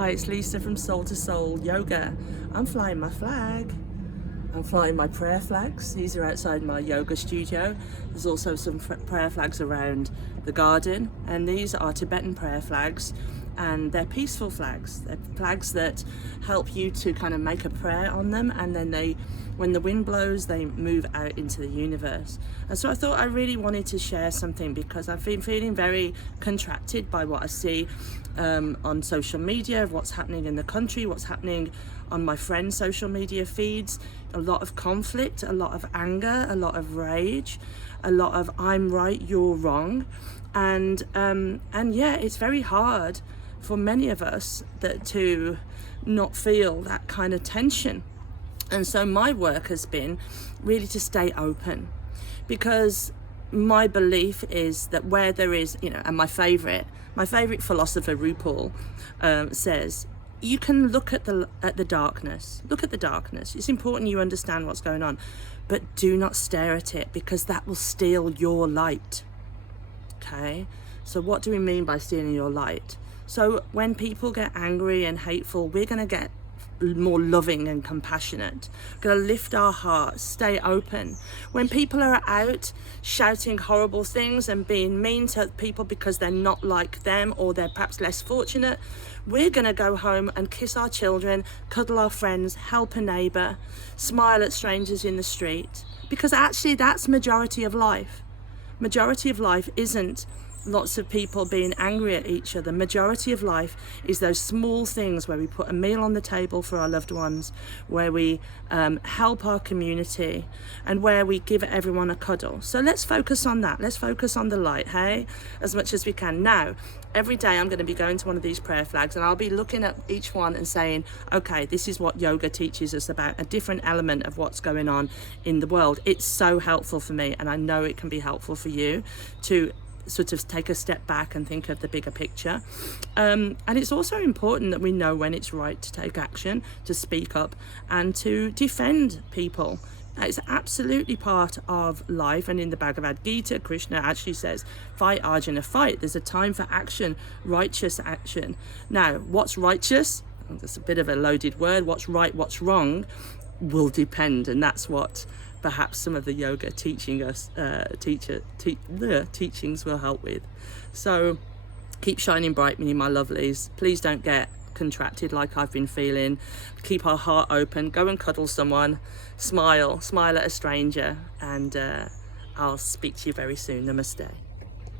Hi, it's Lisa from Soul to Soul Yoga. I'm flying my flag. I'm flying my prayer flags. These are outside my yoga studio. There's also some prayer flags around the garden, and these are Tibetan prayer flags, and they're peaceful flags. They're flags that help you to kind of make a prayer on them, and then when the wind blows, they move out into the universe. And so I thought I really wanted to share something, because I've been feeling very contracted by what I see on social media, of what's happening in the country, what's happening on my friends' social media feeds. A lot of conflict, a lot of anger, a lot of rage, a lot of I'm right, you're wrong. And yeah, it's very hard for many of us to not feel that kind of tension. And so my work has been really to stay open, because my belief is that where there is, and my favorite philosopher RuPaul says, you can look at the darkness. Look at the darkness. It's important you understand what's going on, but do not stare at it, because that will steal your light. Okay? So what do we mean by stealing your light? So when people get angry and hateful, we're going to get more loving and compassionate. We're going to lift our hearts, stay open. When people are out shouting horrible things and being mean to people because they're not like them, or they're perhaps less fortunate, we're going to go home and kiss our children, cuddle our friends, help a neighbour, smile at strangers in the street, because actually that's majority of life. Majority of life isn't lots of people being angry at each other. Majority of life is those small things where we put a meal on the table for our loved ones, where we help our community, and where we give everyone a cuddle. So let's focus on that. Let's focus on the light, hey, as much as we can. Now, every day I'm going to be going to one of these prayer flags, and I'll be looking at each one and saying, okay, this is what yoga teaches us about a different element of what's going on in the world. It's so helpful for me, and I know it can be helpful for you to sort of take a step back and think of the bigger picture. And it's also important that we know when it's right to take action, to speak up, and to defend people. It's absolutely part of life. And in the Bhagavad Gita, Krishna actually says, fight, Arjuna, fight. There's a time for action, righteous action. Now, what's righteous? That's a bit of a loaded word. What's right, what's wrong will depend. And that's what perhaps some of the yoga teachings will help with. So keep shining bright, me, my lovelies. Please don't get contracted like I've been feeling. Keep our heart open. Go and cuddle someone. Smile at a stranger. And I'll speak to you very soon. Namaste.